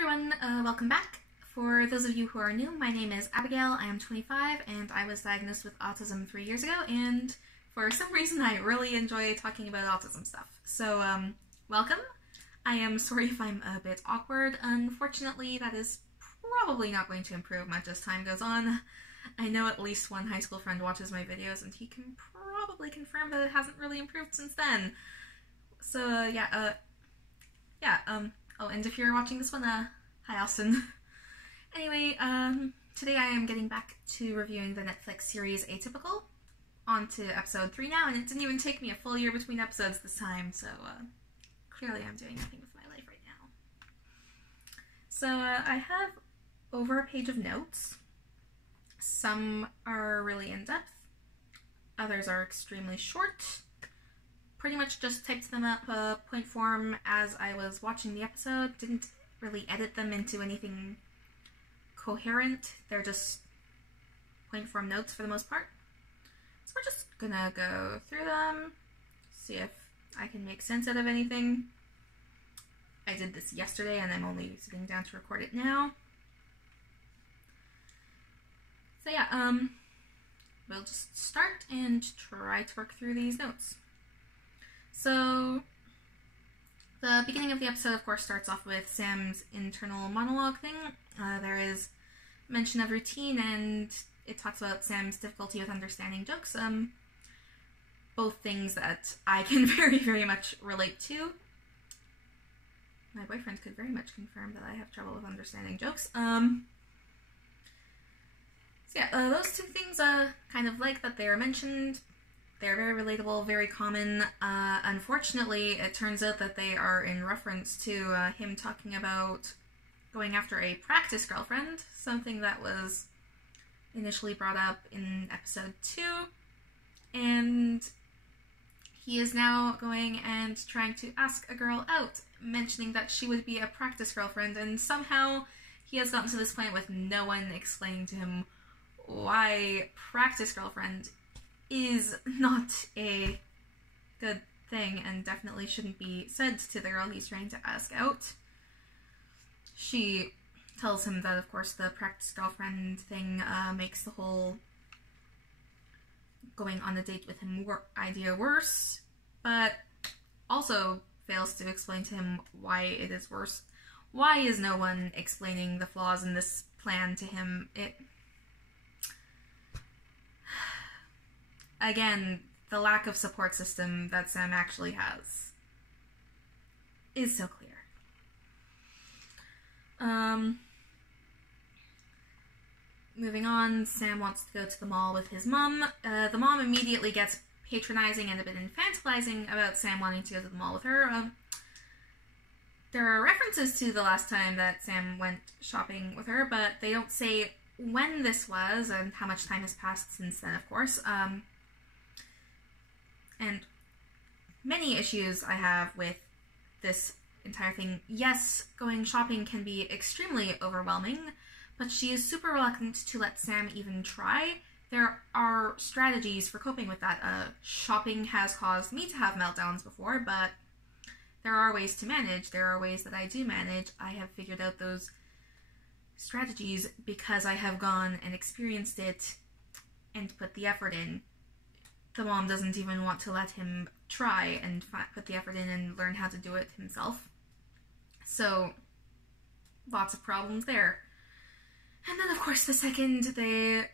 everyone, welcome back. For those of you who are new, my name is Abigail, I am 25, and I was diagnosed with autism 3 years ago, and for some reason I really enjoy talking about autism stuff. So, welcome. I am sorry if I'm a bit awkward. Unfortunately, that is probably not going to improve much as time goes on. I know at least one high school friend watches my videos, and he can probably confirm that it hasn't really improved since then. So, oh, and if you're watching this one, hi Austin. Anyway, today I am getting back to reviewing the Netflix series Atypical. On to episode 3 now, and it didn't even take me a full year between episodes this time, so, clearly I'm doing nothing with my life right now. So, I have over a page of notes. Some are really in-depth, others are extremely short. Pretty much just typed them up point form as I was watching the episode. Didn't really edit them into anything coherent. They're just point form notes for the most part. So we're just gonna go through them, see if I can make sense out of anything. I did this yesterday and I'm only sitting down to record it now. So yeah, we'll just start and try to work through these notes. So, the beginning of the episode, of course, starts off with Sam's internal monologue thing. There is mention of routine, and it talks about Sam's difficulty with understanding jokes. Both things that I can very, very much relate to. My boyfriend could very much confirm that I have trouble with understanding jokes. So yeah, those two things, kind of like that they are mentioned. They're very relatable, very common. Unfortunately, it turns out that they are in reference to him talking about going after a practice girlfriend, something that was initially brought up in episode 2, and he is now going and trying to ask a girl out, mentioning that she would be a practice girlfriend, and somehow he has gotten to this point with no one explaining to him why practice girlfriend is not a good thing and definitely shouldn't be said to the girl he's trying to ask out. She tells him that, of course, the practice girlfriend thing makes the whole going on a date with him idea worse, but also fails to explain to him why it is worse. Why is no one explaining the flaws in this plan to him? Again, the lack of support system that Sam actually has is so clear. Moving on, Sam wants to go to the mall with his mom. The mom immediately gets patronizing and a bit infantilizing about Sam wanting to go to the mall with her. There are references to the last time that Sam went shopping with her, but they don't say when this was and how much time has passed since then, of course. And many issues I have with this entire thing. Yes, going shopping can be extremely overwhelming, but she is super reluctant to let Sam even try. There are strategies for coping with that. Shopping has caused me to have meltdowns before, but there are ways to manage. There are ways that I do manage. I have figured out those strategies because I have gone and experienced it and put the effort in. The mom doesn't even want to let him try and put the effort in and learn how to do it himself. So, lots of problems there. And then, of course, the second they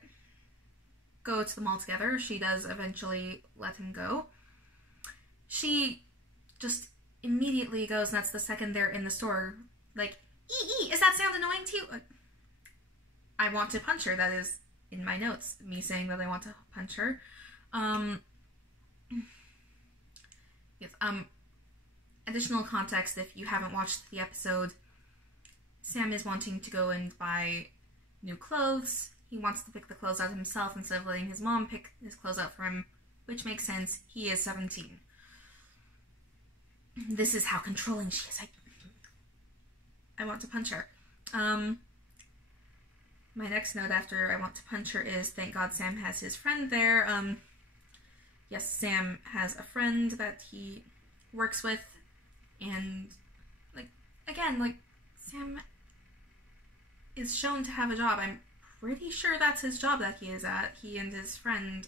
go to the mall together, she does eventually let him go. She just immediately goes nuts the second they're in the store. Like, ee, is that sound annoying to you? I want to punch her. That is in my notes, me saying that I want to punch her. Yes, additional context, if you haven't watched the episode, Sam is wanting to go and buy new clothes. He wants to pick the clothes out himself instead of letting his mom pick his clothes out for him, which makes sense. He is 17. This is how controlling she is. I want to punch her. My next note after I want to punch her is, thank God Sam has his friend there. Yes, Sam has a friend that he works with, and, again, Sam is shown to have a job. I'm pretty sure that's his job that he is at. He and his friend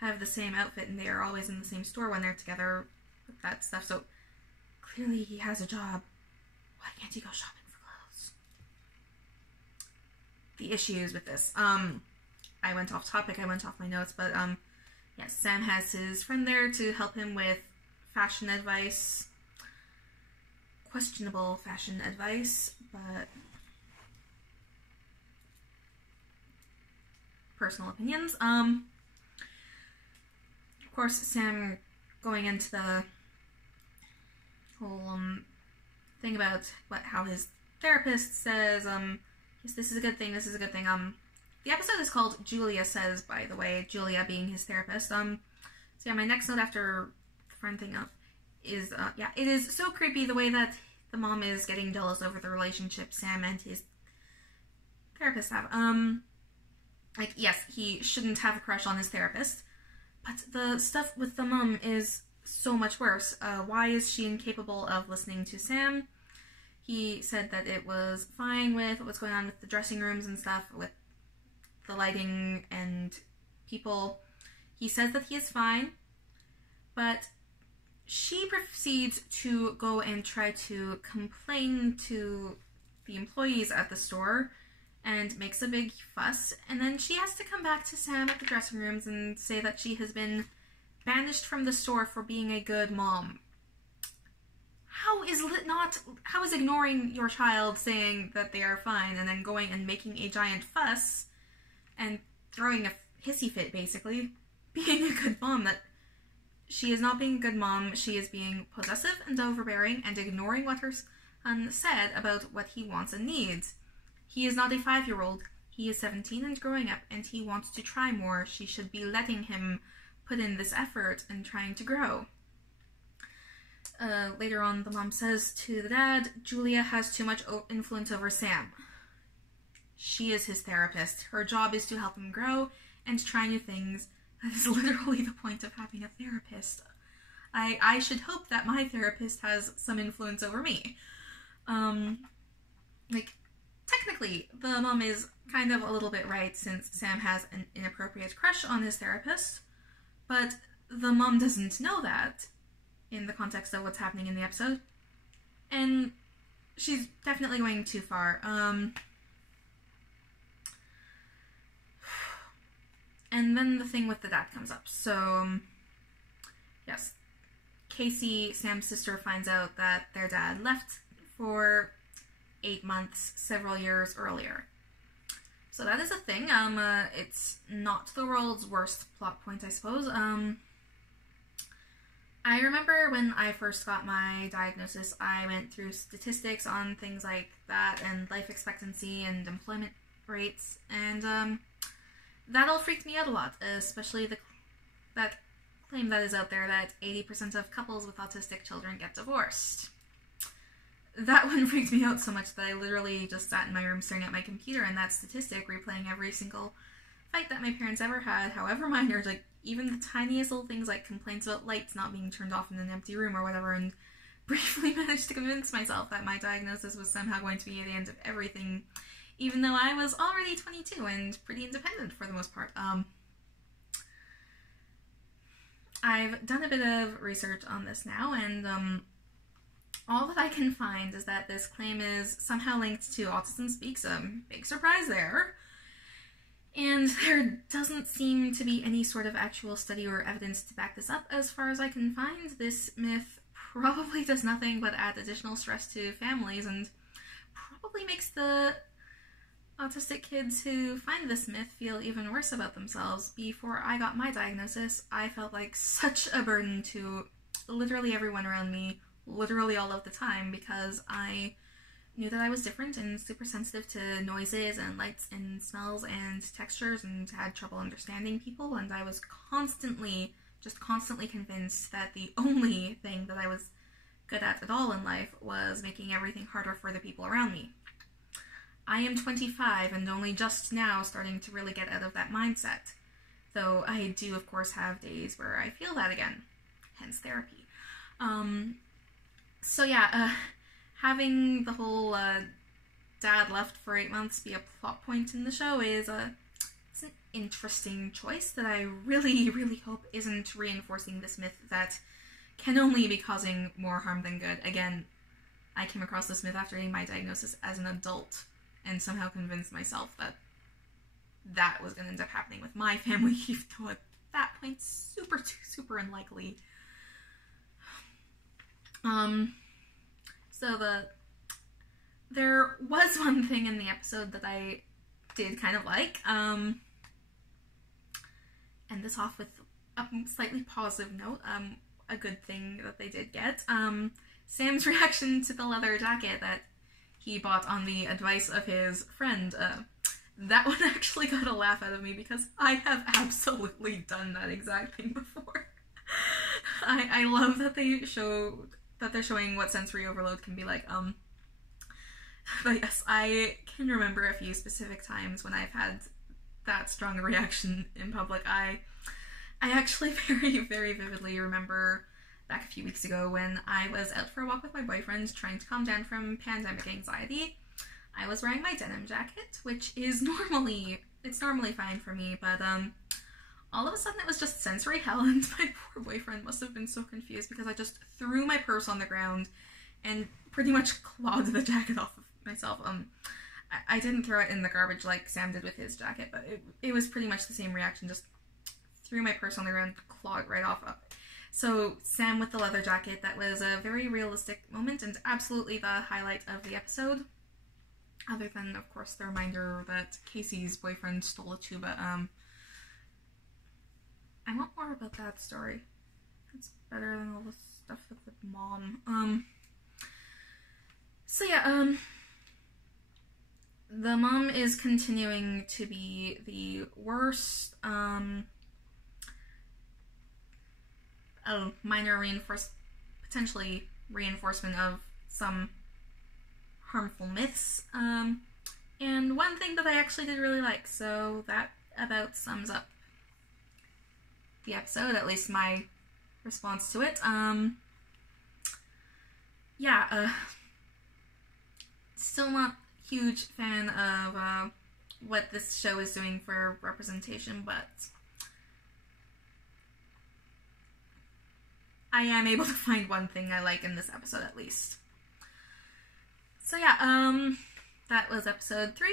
have the same outfit, and they are always in the same store when they're together with that stuff, so clearly he has a job. Why can't he go shopping for clothes? The issues with this. I went off topic, I went off my notes, but yes, Sam has his friend there to help him with fashion advice. Questionable fashion advice, but personal opinions. Of course, Sam going into the whole thing about how his therapist says, yes, this is a good thing, this is a good thing. The episode is called Julia Says, by the way, Julia being his therapist. So yeah, my next note after the friend thing up is, yeah, it is so creepy the way that the mom is getting jealous over the relationship Sam and his therapist have. Like, yes, he shouldn't have a crush on his therapist, but the stuff with the mom is so much worse. Why is she incapable of listening to Sam? He said that it was fine with what's going on with the dressing rooms and stuff, with the lighting and people. He says that he is fine, but she proceeds to go and try to complain to the employees at the store and makes a big fuss, and then she has to come back to Sam at the dressing rooms and say that she has been banished from the store for being a good mom. How is ignoring your child saying that they are fine and then going and making a giant fuss and throwing a hissy fit, basically, being a good mom? That she is not being a good mom, she is being possessive and overbearing and ignoring what her son said about what he wants and needs. He is not a 5-year-old, he is 17 and growing up, and he wants to try more. She should be letting him put in this effort and trying to grow. Later on, the mom says to the dad, Julia has too much influence over Sam. She is his therapist. Her job is to help him grow and try new things. That is literally the point of having a therapist. I should hope that my therapist has some influence over me. Like, technically, the mom is kind of a little bit right, since Sam has an inappropriate crush on his therapist, but the mom doesn't know that in the context of what's happening in the episode, and she's definitely going too far. And then the thing with the dad comes up. So, yes, Casey, Sam's sister, finds out that their dad left for 8 months several years earlier. So that is a thing. It's not the world's worst plot point, I suppose. I remember when I first got my diagnosis, I went through statistics on things like that, and life expectancy and employment rates, and that all freaked me out a lot, especially that claim that is out there that 80% of couples with autistic children get divorced. That one freaked me out so much that I literally just sat in my room staring at my computer and that statistic, replaying every single fight that my parents ever had, however minor, like even the tiniest little things like complaints about lights not being turned off in an empty room or whatever, and briefly managed to convince myself that my diagnosis was somehow going to be the end of everything, even though I was already 22 and pretty independent for the most part. I've done a bit of research on this now, and all that I can find is that this claim is somehow linked to Autism Speaks. Big surprise there. And there doesn't seem to be any sort of actual study or evidence to back this up as far as I can find. This myth probably does nothing but add additional stress to families and probably makes the autistic kids who find this myth feel even worse about themselves. Before I got my diagnosis, I felt like such a burden to literally everyone around me, literally all of the time, because I knew that I was different and super sensitive to noises and lights and smells and textures and had trouble understanding people, and I was constantly convinced that the only thing that I was good at all in life was making everything harder for the people around me. I am 25 and only just now starting to really get out of that mindset, though I do of course have days where I feel that again, hence therapy. So yeah, having the whole dad left for 8 months be a plot point in the show is it's an interesting choice that I really, really hope isn't reinforcing this myth that can only be causing more harm than good. Again, I came across this myth after getting my diagnosis as an adult and somehow convinced myself that that was going to end up happening with my family, even though at that point, super unlikely. So there was one thing in the episode that I did kind of like, and this off with a slightly positive note, a good thing that they did get, Sam's reaction to the leather jacket that he bought on the advice of his friend. That one actually got a laugh out of me because I have absolutely done that exact thing before. I love that they're showing what sensory overload can be like. But yes, I can remember a few specific times when I've had that strong a reaction in public. I actually very vividly remember back a few weeks ago when I was out for a walk with my boyfriend trying to calm down from pandemic anxiety. I was wearing my denim jacket, which is normally fine for me, but all of a sudden it was just sensory hell, and my poor boyfriend must have been so confused because I just threw my purse on the ground and pretty much clawed the jacket off of myself. I didn't throw it in the garbage like Sam did with his jacket, but it was pretty much the same reaction, just threw my purse on the ground, clawed it right off of it. So Sam with the leather jacket, that was a very realistic moment and absolutely the highlight of the episode. Other than, of course, the reminder that Casey's boyfriend stole a tuba. I want more about that story. It's better than all the stuff with the mom. So yeah, the mom is continuing to be the worst. A minor potentially reinforcement of some harmful myths, and one thing that I actually did really like, so that about sums up the episode, at least my response to it. Still not huge fan of what this show is doing for representation, but I am able to find one thing I like in this episode at least. So yeah, that was episode 3.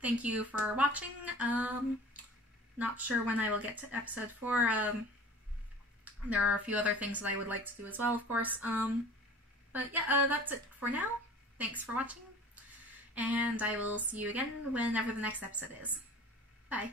Thank you for watching. Not sure when I will get to episode 4. There are a few other things that I would like to do as well, of course. But yeah, that's it for now. Thanks for watching, and I will see you again whenever the next episode is. Bye.